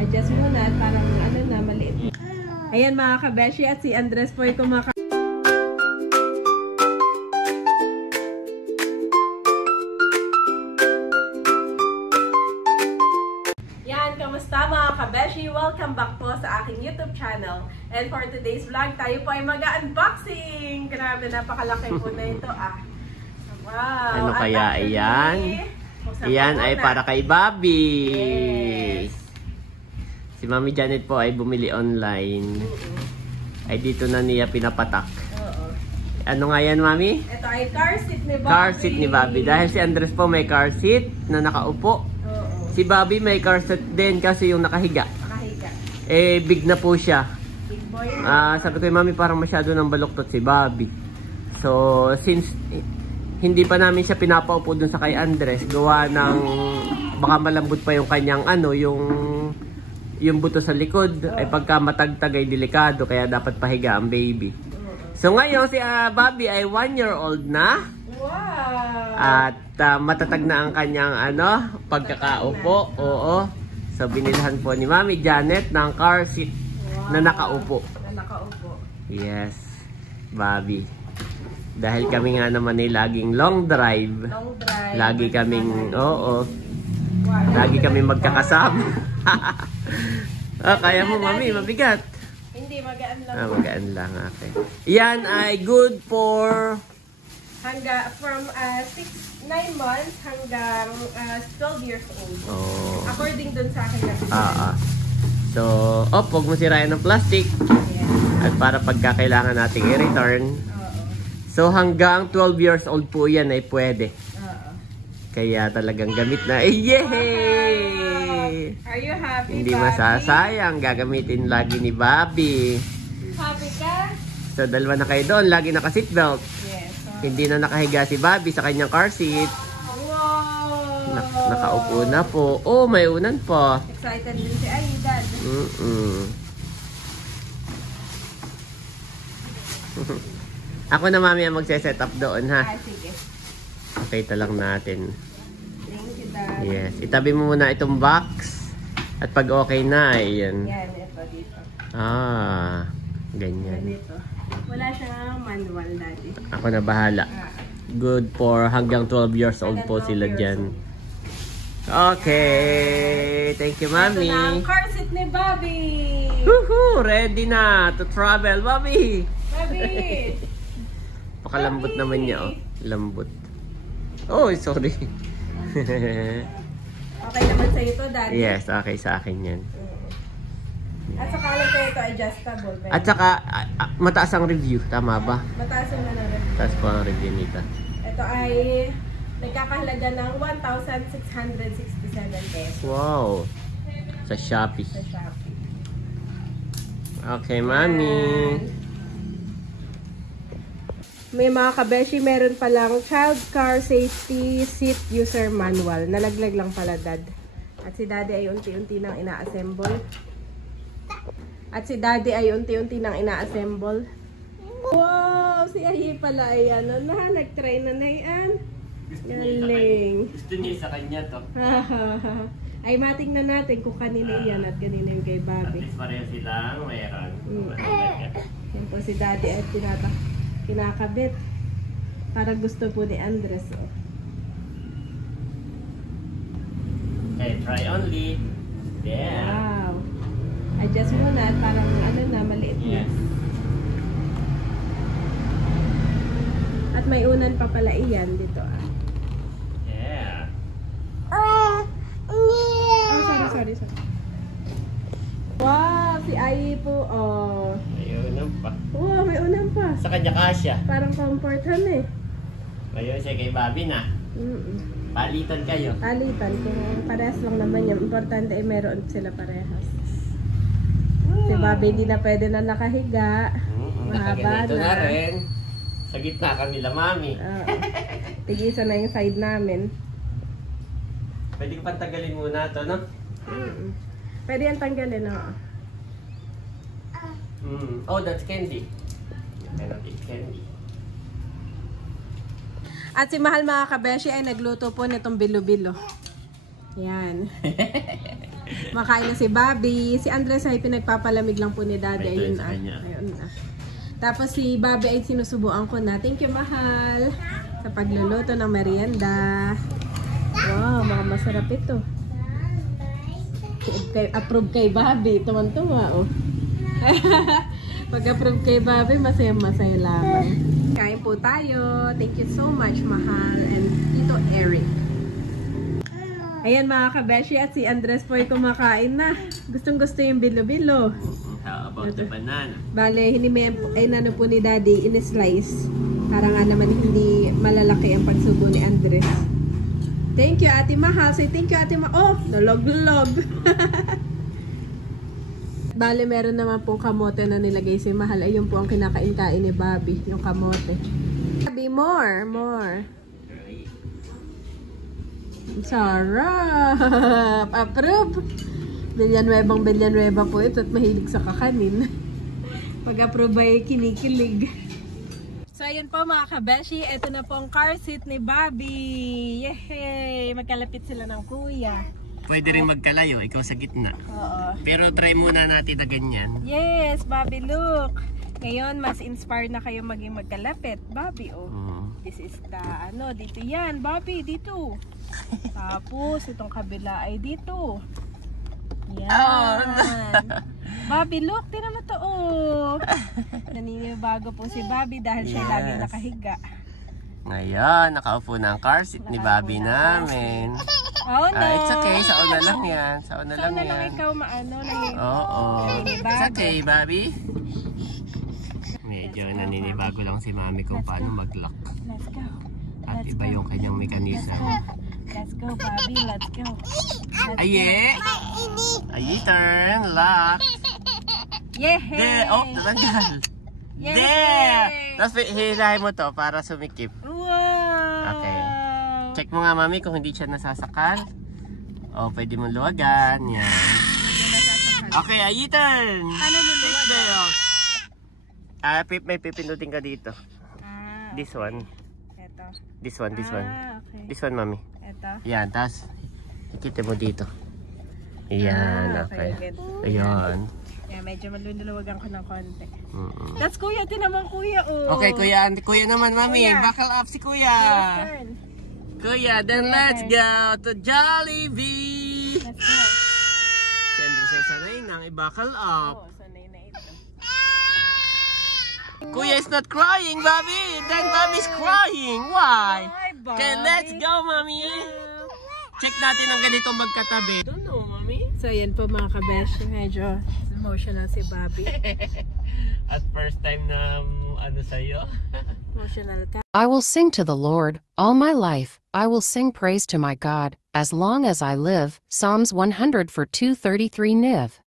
Adjust muna at parang ano na, maliit. Ayan mga kabeshi at si Andres po ay kumakain. Yan, kamusta mga kabeshi? Welcome back po sa aking YouTube channel. And for today's vlog, tayo po ay mag-unboxing. Grabe, napakalaki po na ito ah. Wow. Ano kaya iyan? Iyan ay para kay Bobby. Yes. Si Mami Janet po ay bumili online. Ay dito na niya pinapatak. Ano nga yan, Mami? Ito ay car seat ni Bobby. Car seat ni Bobby. Dahil si Andres po may car seat na nakaupo. Si Bobby may car seat din kasi yung nakahiga. Nakahiga. Eh, big na po siya. Big boy na. Sabi ko, Mami, parang masyado ng baluktot si Bobby. So, since hindi pa namin siya pinapaupo dun sa kay Andres, gawa ng baka malambot pa yung kanyang ano, yung buto sa likod, ay pagka matagtag ay delikado, kaya dapat pahiga ang baby. So ngayon si Bobby ay 1-year-old na. Wow! At matatag na ang kanyang ano, pagkakaupo. Oo. So binilhan po ni Mami Janet ng car seat na nakaupo. Na nakaupo. Yes, Bobby. Dahil kami nga naman ay laging long drive. Long drive. Lagi kaming, oo. Lagi kami magkakasama. Kaya mo, Mami, mabigat. Hindi, magaan lang. Magaan lang, okay. Yan ay good for From 9 months hanggang 12 years old. Oh. According dun sa akin. So, huwag mo sirayan ng plastic. Yeah. At para pagkakailangan nating i-return. So, hanggang 12 years old po yan ay pwede. Kaya talagang gamit na. Yay! Are you happy, Hindi Bobby? masasayang. Gagamitin lagi ni Bobby. Happy ka? So, dalawa na kayo doon. Lagi naka-seatbelt. Yes. Hindi na nakahiga si Bobby sa kanyang car seat. Wow! Nakaupo na po. Oh, may unan pa. Excited din si Aida. Ako na, Mami, ang magse-set up doon, ha? Sige. Pakita lang natin. Thank you, Dad. Yes. Itabi mo muna itong box. At pag okay na, ayan. Yan, ito dito. Ganyan. Dito. Wala siyang manual, Daddy. Ako na bahala. Good for hanggang 12 years old po sila dyan. Okay. Thank you, Mami. Ito na ang car seat ni Bobby. Woohoo! Ready na to travel, Bobby! Bobby! Pakalambot naman niya, oh. Lambot. Oh, sorry. Okay naman sa ito, Daddy? Yes, okay sa akin yan. At saka lang ito adjustable. At saka, mataas ang review. Tama ba? Mataas yung nangyari. Mataas po ang review nito. Ito ay nagkakahalaga ng 1,667 pesos. Wow! Sa Shopee. Sa Shopee. Okay, Mami. May mga kabeshi, meron palang child car safety seat user manual. Nalaglag lang pala, Dad. At si Daddy ay unti-unti nang ina-assemble. Wow! Si Ayi pala ay ano na, nag-try na yan. Galing. Gusto niya sa kanya to. Ay matingnan natin kung kanina yan at kanina yung kay At Bobby. least pareho silang mayroon. Yan po si Daddy ay kinakabit. Para gusto po ni Andres. Oh. Okay, try only. Yeah. Wow. Adjust muna at parang ano na, maliit na. Yes. At may unan pa pala iyan dito ah. Yeah. Sorry. Wow, si Ayi po. Oh. Ayun pa. Wow, may unan pa. Sa kanya kasya. Parang comfortan eh. Ayun siya kay Bobby na. Palitan kayo. Palitan. Kung parehas lang naman yan. Importante ay meron sila parehas. Si Bobby hindi na pwede na nakahiga. Mahaba Nakaganito na. na rin. Sa gitna kami la, Mami. Tigisa na yung side namin. Pwede ko patagalin muna ito, no? Pwede yan tanggalin, no? Oh, that's candy. I cannot eat candy. At si Mahal mga kabeshi ay nagluto po nitong bilo-bilo. Yan. Makain na si Bobby. Si Andres ay pinagpapalamig lang po ni Daddy. Ito Ayun sa na. kanya. Ayun na. Tapos si Bobby ay sinusubuan ko na. Thank you, mahal. Sa pagluluto ng merienda. Wow, mga masarap ito. Approve kay Bobby. Tuwan-tuwa, oh. Pag-approve kay Bobby, masaya-masaya lamang. Kain po tayo. Thank you so much, mahal. And Tito Eric. Ayan mga kabeshi, at si Andres po ay kumakain na. Gustong-gusto yung bilo-bilo. How about the banana? Bale, hinimem ay nano po ni Daddy in-slice. Para nga naman hindi malalaki ang pagsubo ni Andres. Thank you, Ate Mahal. Say thank you, Ate Mahal. Oh, nalog-log. Bale, meron naman pong kamote na nilagay si Mahal. Ayun po ang kinakain-kain ni Bobby, yung kamote. Bobby, more. Sarap! Approve! Villanueva po ito at mahilig sa kakanin. Pag-approve ay kinikilig. So, ayun po mga kabeshi. Ito na po ang car seat ni Bobby. Yehey! Magkalapit sila ng kuya. Pwede rin magkalayo, ikaw sa gitna. Oo. Pero try muna natin na ganyan. Yes, Bobby, look! Ngayon, mas inspired na kayo maging magkalapit. Bobby, oh. This is the, dito yan. Bobby, dito. Tapos, itong kabila ay dito. Yan. Bobby, look, tinan mo to, oh. Naninibago po si Bobby dahil siya laging nakahiga. Ngayon, nakaupo na ang car seat ni Bobby namin. Oh, no. It's okay, sa una lang yan. Sa una lang Sana lang yan. ikaw maano. Oo. It's Naninibago. okay, Bobby. Medyo naninibago lang si Mami kung paano mag-lock. Let's go. At iba yung kanyang mechanism. Let's go, Bobby. Let's go. Aye! Aye, turn, lock. Yehey! There! Oh, natanggal. Yehey! There! Tapos hihilahin mo to para sumikip. Wow! Okay. Check mo nga, Mami, kung hindi siya nasasakal. O, pwede mong luwagan. Yan. Okay, aye, turn. Ano luluwagan? May pipindutin ka dito. This one. Ito. This one. Okay. This one, Mami. Ito. Yan, tapos ikita mo dito. Yan, okay. Good. Ayan. Yeah, medyo maluluwagan ko ng konti. Mm-mm. That's kuya, tinamang kuya, oh. Okay, kuya naman, Mami. Kuya. Buckle up si kuya. Your turn. Kuya, then let's go to Jollibee. Let's go. Si Andres ay sanay nang i-buckle up. Oh, sanay na ito. Kuya is not crying, Bobby. Then Bobby's crying. Why? Hi, Bobby. Okay, let's go, Mami. Check natin ang ganitong magkatabi. Don't know, Mami. So, yan po mga kabesh. Medyo emotional si Bobby. At first time na sa'yo. Emotional ka. I will sing to the Lord all my life. I will sing praise to my God as long as I live. Psalms 100 for 233 Niv.